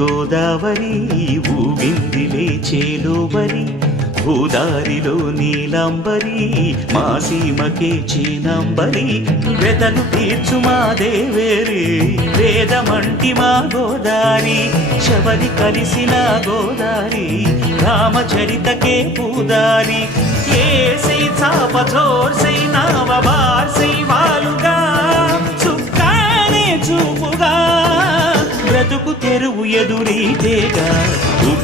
గోదావరి ఊగిందిలే చేలోబరి భూదారిలో నీలంబరి మా సీమకే చీనంబరి వెతలు తీర్చు మా దేవేరి వేదమంటి మా గోదారి శబరి కలిసిన గోదారి రామచరితకే పూదారి ఏసై చాప చోర్సై నావ బార్సై వాలుగా చుక్కానే చూపుగా బ్రతుకు తెరువు ఎదురీతేగా